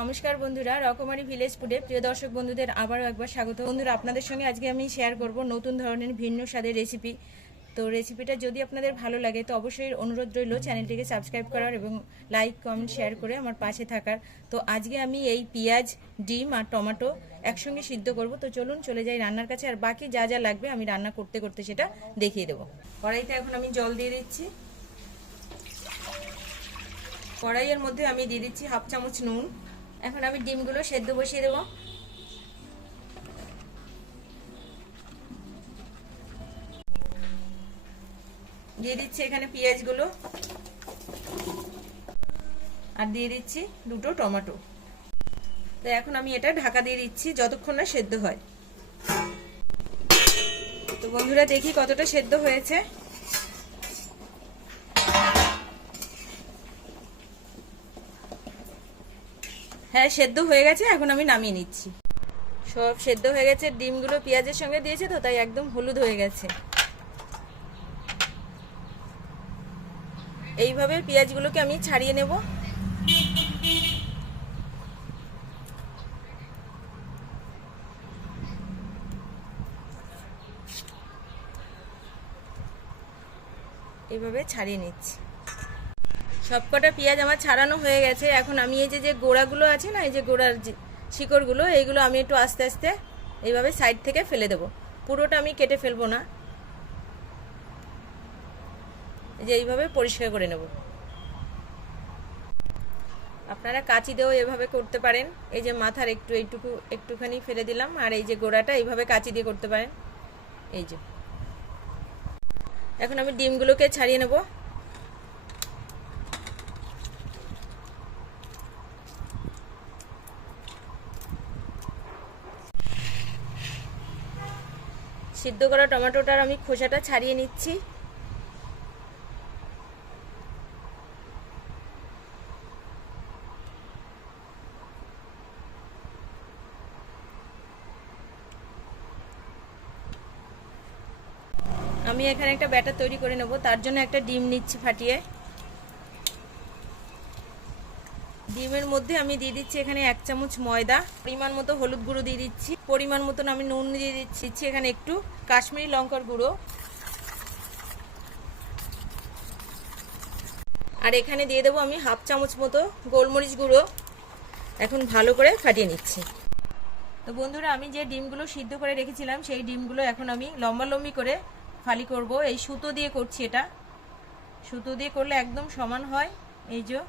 নমস্কার বন্ধুরা, রকমারি ভিলেজ ফুডে প্রিয় দর্শক বন্ধুদের আবারও একবার স্বাগত। বন্ধুরা, আপনাদের সঙ্গে আজকে আমি শেয়ার করব নতুন ধরনের ভিন্ন স্বাদের রেসিপি। তো রেসিপিটা যদি আপনাদের ভালো লাগে তো অবশ্যই অনুরোধ রইল চ্যানেলটিকে সাবস্ক্রাইব করার এবং লাইক কমেন্ট শেয়ার করে আমার পাশে থাকার। তো আজকে আমি এই পেঁয়াজ, ডিম আর টমেটো একসঙ্গে সিদ্ধ করব। তো চলুন চলে যাই রান্নার কাছে, আর বাকি যা যা লাগবে আমি রান্না করতে করতে সেটা দেখিয়ে দেবো। কড়াইতে এখন আমি জল দিয়ে দিচ্ছি। কড়াইয়ের মধ্যে আমি দিয়ে দিচ্ছি হাফ চামচ নুন। এখন আমি ডিমগুলো সেদ্ধ বসিয়ে দেব। দিয়ে দিচ্ছি এখানে পেঁয়াজগুলো, আর দিয়ে দিচ্ছি দুটো টমেটো। তো এখন আমি এটা ঢাকা দিয়ে দিচ্ছি যতক্ষণ না সেদ্ধ হয়। তো বন্ধুরা, দেখি কতটা সেদ্ধ হয়েছে। হ্যাঁ, সেদ্ধ হয়ে গেছে। এখন আমি নামিয়ে নিচ্ছি। সব সেদ্ধ হয়ে গেছে। ডিমগুলো পেঁয়াজের সঙ্গে দিয়েছে তো তাই একদম হলুদ হয়ে গেছে। এইভাবে পেঁয়াজগুলোকে আমি ছাড়িয়ে নেব। এইভাবে ছাড়িয়ে নিচ্ছি। সবকটা পেঁয়াজ আমার ছাড়ানো হয়ে গেছে। এখন আমি এই যে গোড়াগুলো আছে না, এই যে গোড়ার শিকড়গুলো, এইগুলো আমি একটু আস্তে আস্তে এইভাবে সাইড থেকে ফেলে দেব। পুরোটা আমি কেটে ফেলবো না, এই যে এইভাবে পরিষ্কার করে নেব। আপনারা কাঁচি দিয়েও এভাবে করতে পারেন। এই যে মাথার একটুখানি ফেলে দিলাম, আর এই যে গোড়াটা এইভাবে কাঁচি দিয়ে করতে পারেন। এই যে এখন আমি ডিমগুলোকে ছাড়িয়ে নেব। সিদ্ধ করা টমেটোটার আমি খোসাটা ছাড়িয়ে নিচ্ছি। আমি এখানে একটা ব্যাটার তৈরি করে নেব। তার জন্য একটা ডিম নিচ্ছি ফাটিয়ে। ডিমের মধ্যে আমি দিয়ে দিচ্ছি এখানে 1 চামচ ময়দা, পরিমাণ মতো হলুদ গুঁড়ো দিয়ে দিচ্ছি, পরিমাণ মতন আমি নুন দিয়ে দিচ্ছি, এখানে একটু কাশ্মীরি লঙ্কার গুঁড়ো, আর এখানে দিয়ে দেবো আমি হাফ চামচ মতো গোলমরিচ গুঁড়ো। এখন ভালো করে ফাটিয়ে নিচ্ছি। তো বন্ধুরা, আমি যে ডিমগুলো সিদ্ধ করে রেখেছিলাম সেই ডিমগুলো এখন আমি লম্বালম্বি করে ফালি করব। এই সুতো দিয়ে করছি। এটা সুতো দিয়ে করলে একদম সমান হয়। এই যে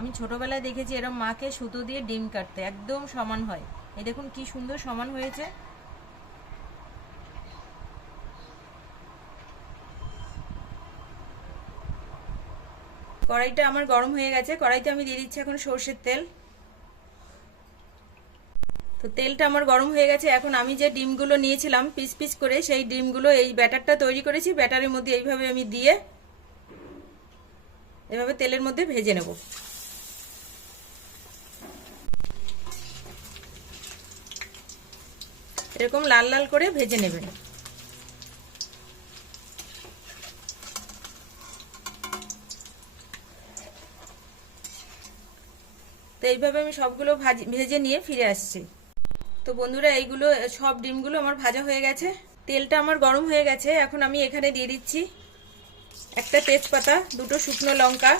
আমি ছোটবেলায় দেখেছি এরকম মাকে সুতো দিয়ে ডিম কাটতে, একদম সমান হয়। এই দেখুন কি সুন্দর সমান হয়েছে। কড়াইটা আমার গরম হয়ে গেছে। কড়াইতে আমি দিয়ে দিচ্ছি এখন সর্ষের তেল। তো তেলটা আমার গরম হয়ে গেছে। এখন আমি যে ডিমগুলো নিয়েছিলাম পিস পিস করে, সেই ডিমগুলো এই ব্যাটারটা তৈরি করেছি, ব্যাটারের মধ্যে এইভাবে আমি দিয়ে এভাবে তেলের মধ্যে ভেজে নেব। এরকম লাল লাল করে ভেজে নেবেন। তো এইভাবে আমি সবগুলো ভেজে নিয়ে ফিরে আসছি। তো বন্ধুরা, এইগুলো সব ডিমগুলো আমার ভাজা হয়ে গেছে। তেলটা আমার গরম হয়ে গেছে। এখন আমি এখানে দিয়ে দিচ্ছি একটা তেজপাতা, দুটো শুকনো লঙ্কা,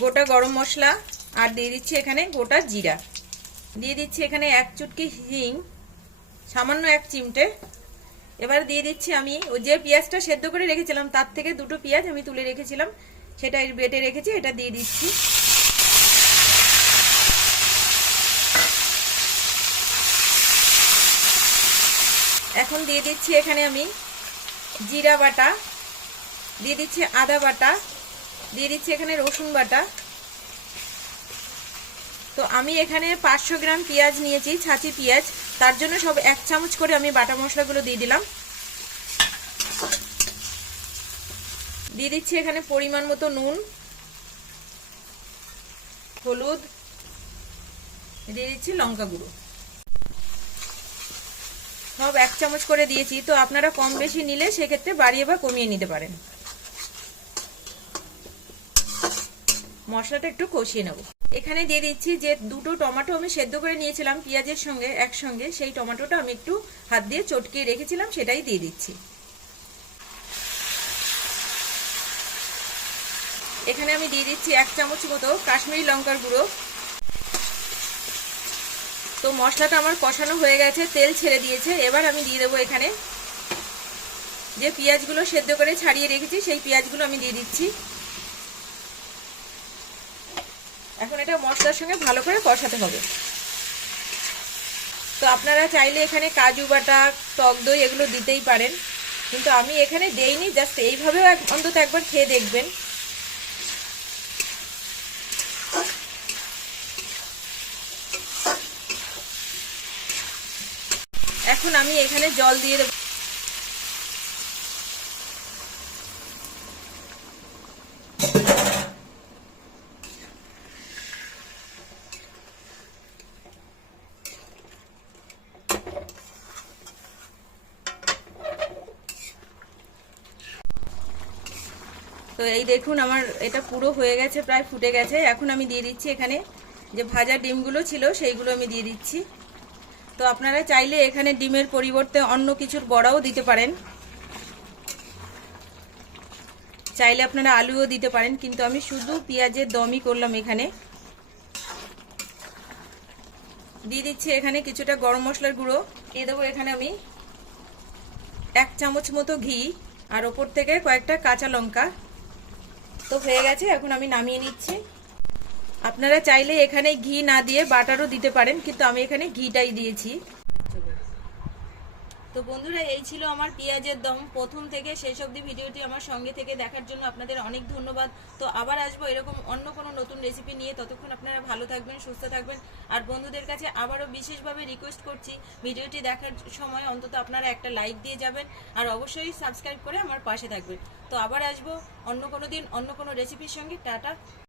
গোটা গরম মশলা, আর দিয়ে দিচ্ছি এখানে গোটা জিরা, দিয়ে দিচ্ছি এখানে 1 চুটকি হিং, সামান্য 1 চিমটে। এবার দিয়ে দিচ্ছি আমি ওই যে পেঁয়াজটা সেদ্ধ করে রেখেছিলাম তার থেকে দুটো পেঁয়াজ আমি তুলে রেখেছিলাম, সেটা বেটে রেখেছি, এটা দিয়ে দিচ্ছি। এখন দিয়ে দিচ্ছি এখানে আমি জিরা বাটা, দিয়ে দিচ্ছি আদা বাটা, দিয়ে দিচ্ছি এখানে রসুন বাটা। তো আমি এখানে 500 গ্রাম পেঁয়াজ নিয়েছি, ছাঁচি পেঁয়াজ, তার জন্য সব 1 চামচ করে আমি বাটা মশলাগুলো দিয়ে দিলাম। দিয়ে দিচ্ছি এখানে পরিমাণ মতো নুন, হলুদ, দিয়ে দিচ্ছি লঙ্কা গুঁড়ো, সব 1 চামচ করে দিয়েছি। তো আপনারা কম বেশি নিলে সেক্ষেত্রে বাড়িয়ে বা কমিয়ে নিতে পারেন। মশলাটা একটু কষিয়ে নেব। এখানে দিয়ে দিচ্ছি যে 2টো টমেটো আমি সেদ্ধ করে নিয়েছিলাম পেঁয়াজের সঙ্গে একসঙ্গে, সেই টমেটোটা আমি একটু হাত দিয়ে চটকিয়ে রেখেছিলাম, সেটাই দিয়ে দিচ্ছি। এখানে আমি দিয়ে দিচ্ছি 1 চামচ মতো কাশ্মীরি লঙ্কার গুঁড়ো। তো মশলাটা আমার কষানো হয়ে গেছে, তেল ছেড়ে দিয়েছে। এবার আমি দিয়ে দেবো এখানে যে পেঁয়াজগুলো সেদ্ধ করে ছাড়িয়ে রেখেছি, সেই পেঁয়াজগুলো আমি দিয়ে দিচ্ছি। এখন এটা মশলার সঙ্গে ভালো করে কষাতে হবে। তো আপনারা চাইলে এখানে কাজু বাটা, টক দই এগুলো দিতেই পারেন, কিন্তু আমি এখানে দেইনি। জাস্ট এইভাবেও অন্তত একবার খেয়ে দেখবেন। এখন আমি এখানে জল দিয়ে দেব। তো এই দেখুন আমার এটা পুরো হয়ে গেছে, প্রায় ফুটে গেছে। এখন আমি দিয়ে দিচ্ছি এখানে যে ভাজা ডিমগুলো ছিল সেইগুলো আমি দিয়ে দিচ্ছি। তো আপনারা চাইলে এখানে ডিমের পরিবর্তে অন্য কিছুর বড়াও দিতে পারেন, চাইলে আপনারা আলুও দিতে পারেন, কিন্তু আমি শুধু পেঁয়াজের দমই করলাম। এখানে দিয়ে দিচ্ছি এখানে কিছুটা গরম মশলার গুঁড়ো, দিয়ে দেবো এখানে আমি 1 চামচ মতো ঘি, আর ওপর থেকে কয়েকটা কাঁচা লঙ্কা। তো হয়ে গেছে, এখন আমি নামিয়ে নিচ্ছি। আপনারা চাইলে এখানে ঘি না দিয়ে বাটারও দিতে পারেন, কিন্তু আমি এখানে ঘিটাই দিয়েছি। তো বন্ধুরা, এই ছিল আমার পেঁয়াজের দম। প্রথম থেকে শেষ অবধি ভিডিওটি আমার সঙ্গে থেকে দেখার জন্য আপনাদের অনেক ধন্যবাদ। তো আবার আসবো এরকম অন্য কোনো নতুন রেসিপি নিয়ে। ততক্ষণ আপনারা ভালো থাকবেন, সুস্থ থাকবেন। আর বন্ধুদের কাছে আবারও বিশেষভাবে রিকোয়েস্ট করছি, ভিডিওটি দেখার সময় অন্তত আপনারা একটা লাইক দিয়ে যাবেন, আর অবশ্যই সাবস্ক্রাইব করে আমার পাশে থাকবেন। তো আবার আসবো অন্য কোনো দিন অন্য কোনো রেসিপির সঙ্গে। টাটা।